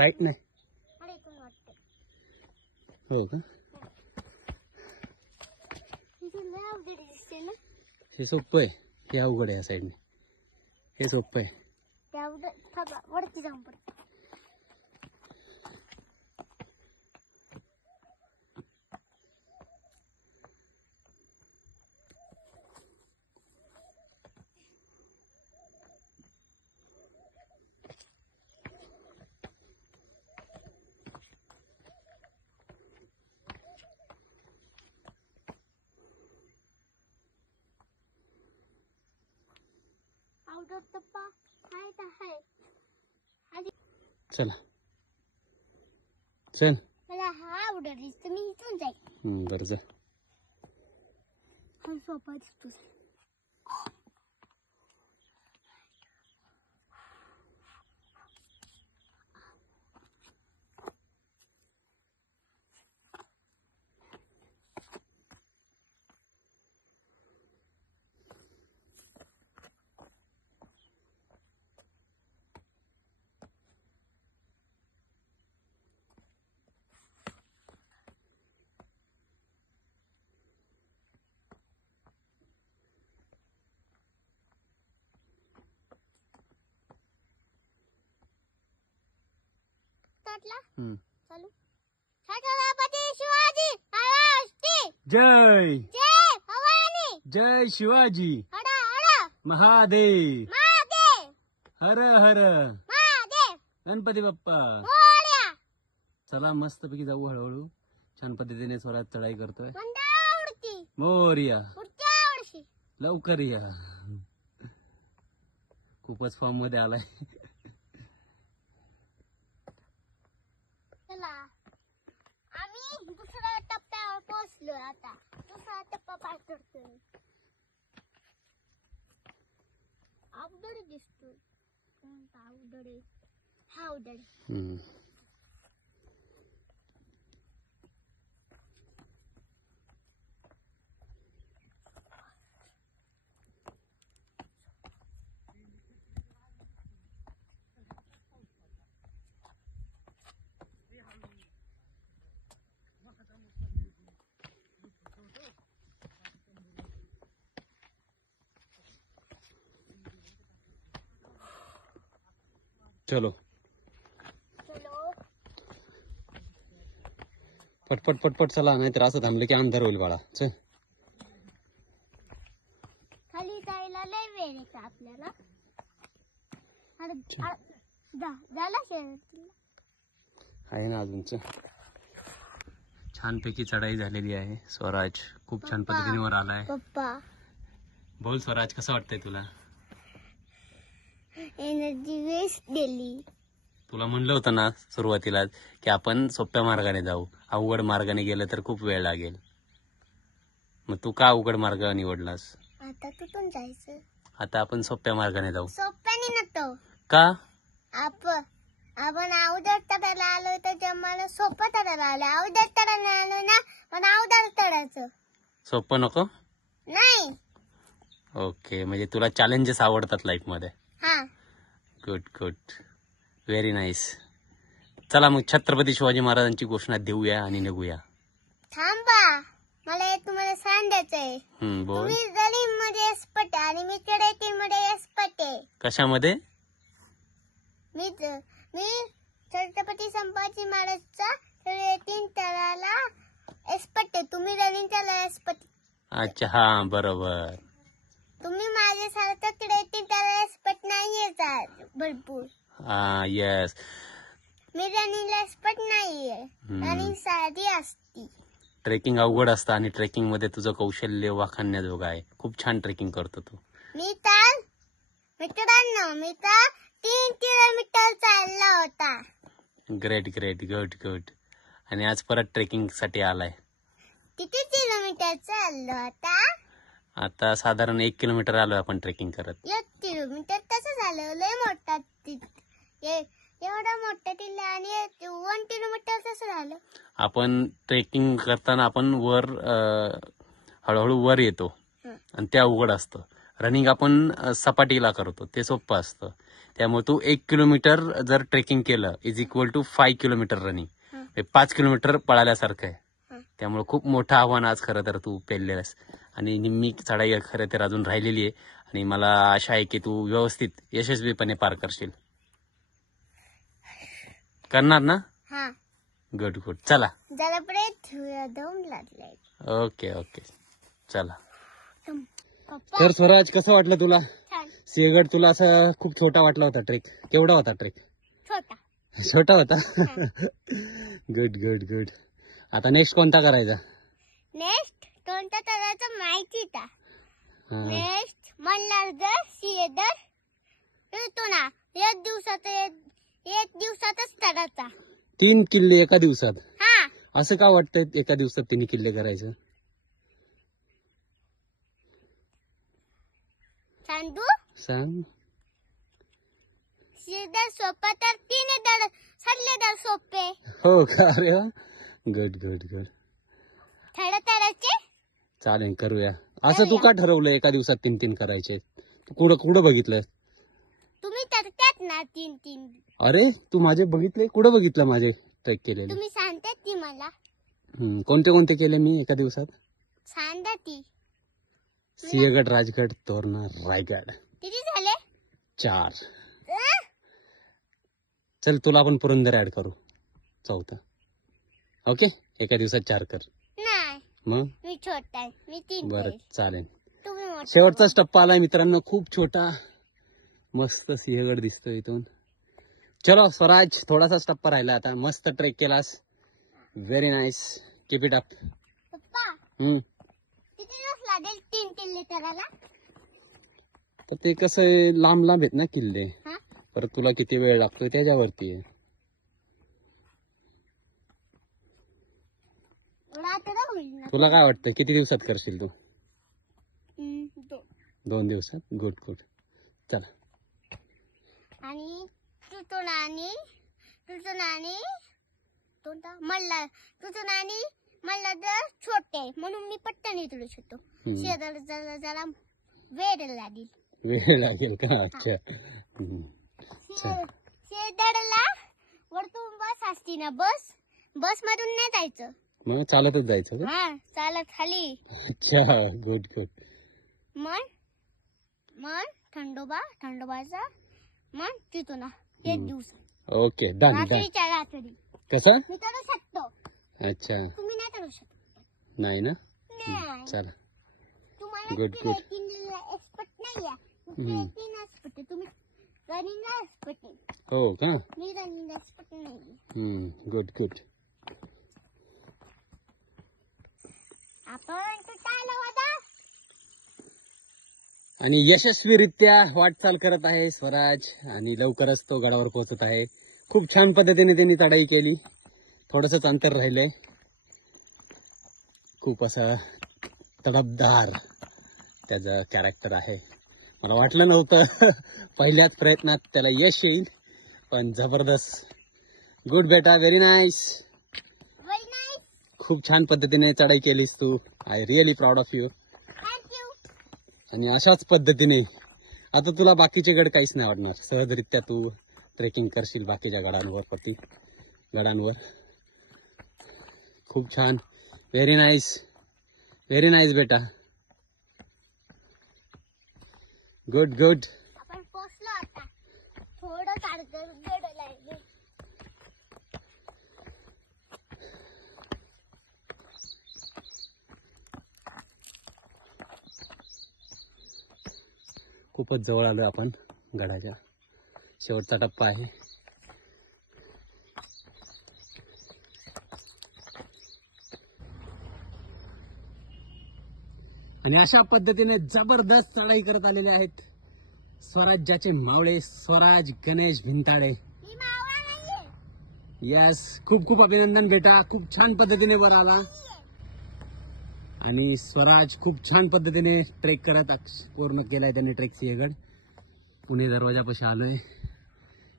Right नाही हो का? हे सोपं आहे, हे अवघड आहे या साईडने. हे सोपं आहे. वरती जाऊन पडते. चला चल. मला हा आवडत दिसतो, मी इथून जाईल. बरं जा. हा सोपा दिसतो. चालू. छत्रपती शिवाजी महाराज. जय जय भवानी. जय शिवाजी हडा हडा महादेव. महादेव. हर हर महादेव. गणपती बाप्पा. मोरया. चला मस्तपैकी जाऊ हळूहळू. छान पद्धतीने स्वरात चढाई करतोय. मंदावरती. मोरया. पुढच्या वर्षी. लवकर या. खूपच फॉर्म मध्ये आलाय. चला आम्ही दुसऱ्या टप्प्यावर पोहोचलो. आता दुसरा टप्पा पार करतोय. अवघड दिसतोय. कोणता अवघड आहे? हा अवघड. चलो चलो पटपट पटपट चला, नाहीतर असं थांबलं की अंधार होईल बाळा. चल. खाली जायला लय वेळ आहे का आपल्याला? झाला शेवट आहे ना अजून. छानपैकी चढाई झालेली आहे. स्वराज खूप छान पद्धतीने वर आलाय. पप्पा बोल स्वराज, कसं वाटतंय तुला? एनर्जी वेस्ट गेली. तुला म्हणलं होतं ना सुरुवातीला की आपण सोप्या मार्गाने जाऊ, अवघड मार्गाने गेलं तर खूप वेळ लागेल. मग तू का अवघड मार्ग निवडलास? आता कुठून जायचं? आता आपण सोप्या मार्गाने जाऊ. सोप्याने नव्हतं का? आपण अवघड तडाला आलो तर जमाला सोपं तडाला आलं. अवघड तडाला आलो ना, पण अवघड तडायचं. सोपं नको? नाही. ओके, म्हणजे तुला चॅलेंजेस आवडतात लाईफ मध्ये. हा. Good good, very nice. चला मग छत्रपती शिवाजी महाराजांची घोषणा देऊया आणि निघूया. थांबा, मला एक तुम्हाला सांगायचंय. बोल. तुम्ही जरीन मध्ये एक्सपर्ट आणि मी चढाई मध्ये एक्सपर्ट आहे. कशामध्ये? मी छत्रपती संभाजी महाराजचा रेटिंग तळाला एक्सपर्ट आहे. तुम्ही रनिंग त्याला एक्सपर्ट. अच्छा, हा बरोबर. तुम्ही माझ्यासारखं रेटिंग त्याला एक्सपर्ट नाहीये भरपूर. हा येस. मी रनिंगला एक्सपर्ट नाहीये. रनिंग साधी असती. ट्रेकिंग अवघड असतं आणि ट्रेकिंग मध्ये तुझं कौशल्य वाखाणण्याजोगं आहे. खूप छान ट्रेकिंग करतो तू. मित्रांनो, मी तर 3 किलोमीटर चालला होता. Great great, good good. आणि आज परत ट्रेकिंग साठी आलाय. किती किलोमीटर चाललो होता? आता साधारण 1 किलोमीटर आलोय आपण ट्रेकिंग करत. 1 किलोमीटर कसं झालं? लय मोठा एवढा मोठा टिल्ला आणि 1 किलोमीटर कसं झालं? आपण ट्रेकिंग करताना आपण वर हळूहळू वर येतो आणि ते अवघड असतं. रनिंग आपण सपाटीला करतो, ते सोपं असतं. त्यामुळे तू 1 किलोमीटर जर ट्रेकिंग केलं is equal to 5 kilometre running, 5 kilometre पळाल्यासारखं आहे. त्यामुळे खूप मोठं आव्हान आज खरं तर तू पेललेलंस आणि निम्मी चढाई खरं तर अजून राहिलेली आहे आणि मला आशा आहे की तू व्यवस्थित यशस्वीपणे पार करशील. करणार ना? हा. Good good. चला जरा ब्रेक घेऊया, दम लागलाय. ओके ओके चला. पप्पा तर स्वराज कसं वाटलं तुला छान. सिंहगड? तुला असं खूप छोटा वाटला होता ट्रेक? केवढा होता ट्रेक? छोटा. छोटा होता. Good good good. आता नेक्स्ट कोणता करायचा? नेक्स्ट कोणता करायचं माहिती का? हा. नेक्स्ट मल्हारगड, सिंहगड येतो ना, एक दिवसातच करायचा. 3 किल्ले एका दिवसात? हा. असं का वाटतंय एका दिवसात 3 किल्ले करायचं? सांगू? सांग. सिंहगड सोपं तर 3 दर सल्ले दर सोपे. हो का? अरे वा. Good good good. थोडं करायचे. चालेल करूया. असं तू का ठरवलं एका दिवसात 3 करायचे? तू कुठं बघितलं? तुम्ही करतात ना 3. अरे तू माझे बघितले? कुठं बघितलं माझे ट्रेक केलेले? तुम्ही सांगतात ती मला. कोणते कोणते केले मी एका दिवसात? सांगा ती. सिंहगड, राजगड, तोरणा, रायगड. किती झाले? 4. चल तुला आपण पुरंदर ऍड करू 4. ओके. एका दिवसात 4 कर. नाही, मग मी छोटा आहे. मी 3 बरं चालेल. तुम्ही मोठा. शेवटचाच टप्पा आलाय मित्रांनो, खूप छोटा. मस्त सिंहगड दिसतोय इथून. चलो स्वराज, थोडासाच टप्पा राहिला आता. मस्त ट्रेक केलास. Very nice. Keep it up. पप्पा किती दिवस लागेल 3 किल्ले करायला? तर ते कसं आहे, लांब लांब आहेत ना किल्ले. हा? परत तुला किती वेळ लागतोय त्याच्यावरती आहे. रात्र होईल ना. तुला काय वाटतं किती दिवसात करशील तू? 2. 2 दिवसात. Good good. चला. आणि तुझं नाणी मल्ला जर छोटे म्हणून मी पटकन इथलं शकतो. शेजार जरा वेळ लागेल. वेळ लागेल का? अच्छा. शेजारला वरतून बस असती ना, बस मधून नाही जायचं. मग चालतच जायचं का? हा, चालत खाली. अच्छा. Good good. मन थंडोबाचा मन तिथून 1 दिवस. Okay done done. रात्रीच्या रात्री कसं? मी करू शकतो. अच्छा. तुम्ही नाही करू शकत. नाही ना? नाही. चला. तुम्हाला गुड गुड. ट्रेकिंगला एक्सपर्ट नाहीये. ट्रेकिंग एक्सपर्ट आहे. तुम्ही रनिंग एक्सपर्ट आहे. हो का? मी रनिंग एक्सपर्ट नाहीये. Good good. आपण चालू होता. आणि यशस्वीरित्या वाटचाल करत आहे स्वराज आणि लवकरच तो गडावर पोहोचत आहे. खूप छान पद्धतीने त्यांनी चढाई केली. थोडंसंच अंतर राहिलंय. खूप असं तडफदार त्याचं कॅरेक्टर आहे. मला वाटलं नव्हतं पहिल्याच प्रयत्नात त्याला यश येईल, पण जबरदस्त. गुड बेटा, व्हेरी नाईस. खूप छान पद्धतीने चढाई केलीस तू. I really proud of you. Thank you. आणि अशाच पद्धतीने आता तुला बाकीचे गड काहीच नाही वाटणार. सहजरित्या तू ट्रेकिंग करशील बाकीच्या गडांवर. खूप छान. व्हेरी नाईस बेटा. Good good. आपण पोचलो आता. थोडं गड लागले. खूपच जवळ आलोय आपण गडाच्या. शेवटचा टप्पा आहे. आणि अशा पद्धतीने जबरदस्त चढाई करत आलेले आहेत स्वराज्याचे मावळे स्वराज गणेश भिंताडे. मी मावळा नाहीये. यस, खूप खूप अभिनंदन बेटा. खूप छान पद्धतीने वर आला. आणि स्वराज खूप छान पद्धतीने ट्रेक करत पूर्ण केलाय त्यांनी ट्रेक. सिंहगड पुणे दरवाजापाशी आलोय.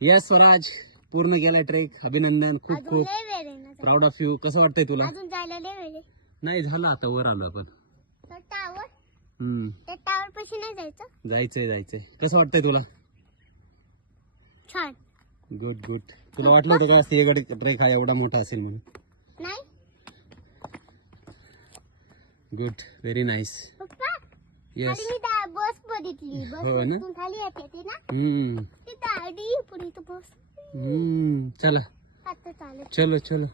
यस स्वराज, पूर्ण केलाय ट्रेक. अभिनंदन. खूप अजून खूप लय वेळ आहे ना. Proud of you. कसं वाटतंय तुला? अजून जायला लय वेळ आहे. नाही झालं, आता वर आलो आपण. तर टावर पाशी नाही जायचं. जायचंय. कसं वाटतंय तुला? छान. Good good. तुला वाटलं होतं का सिंहगड ट्रेक हा एवढा मोठा असेल म्हणून? नाही गुड, व्हेरी नाईस. पप्पा, येस. खाली मी त्या बस बघितली. बस हो ना? बसून खाली येते ना हम्म. ती गाडी पुढे तो बस. चला आता चालत. चलो चलो.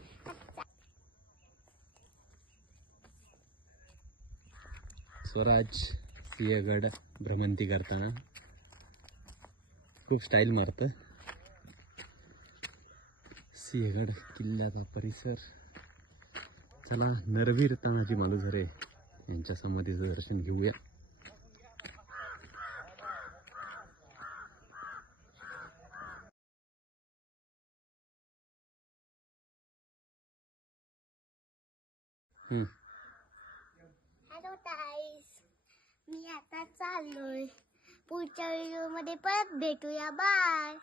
स्वराज सिंहगड भ्रमंती करताना खूप स्टाईल मारत. सिंहगड किल्ल्याचा परिसर. चला नरवीर तानाजी मालुसरे यांच्या समाधीचं दर्शन घेऊया. हॅलो गाईस, मी आता चाललोय. पुढच्या व्हिडिओ मध्ये परत भेटूया. बाय.